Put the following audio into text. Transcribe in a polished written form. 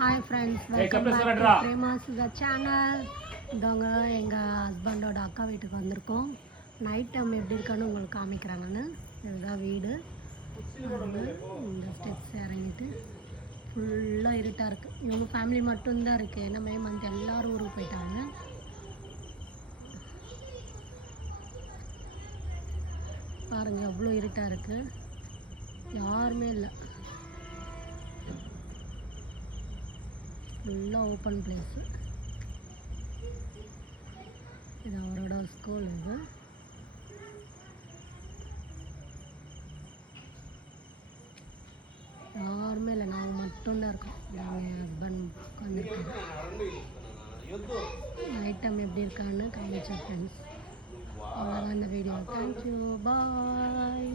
Hi friends, welcome back to Prema's the channel. இதவங்க எங்கள் ஹஸ்பண்டோட அக்கா வீட்டுக்கு வந்திருக்கோம். நைட் டைம் எப்படி இருக்கான்னு உங்களுக்கு காமிக்கிறாங்கன்னு. இதுதான் வீடு. இந்த ஸ்டெப்ஸ் இறங்கிட்டு ஃபுல்லாக இருட்டாக இருக்குது. இவங்க ஃபேமிலி மட்டும்தான் இருக்குது. ஏன்னா மே மந்த் எல்லோரும் ஊருக்கு போயிட்டாங்க. பாருங்கள் எவ்வளோ இருட்டாக இருக்குது, யாருமே இல்லை. ஃபுல்லாக ஓப்பன் பிளேஸு. இது அவரோட ஸ்கூல். இது யாருமே இல்லை, நாங்கள் மட்டும்தான் இருக்கோம். என் ஹஸ்பண்ட் உட்காந்துருக்காரு. நைட் டைம் எப்படி இருக்கான்னு காமிச்சேன் ஃப்ரெண்ட்ஸ். அவ்வளோதான் இந்த வீடியோ. தேங்க்யூ, பாய்.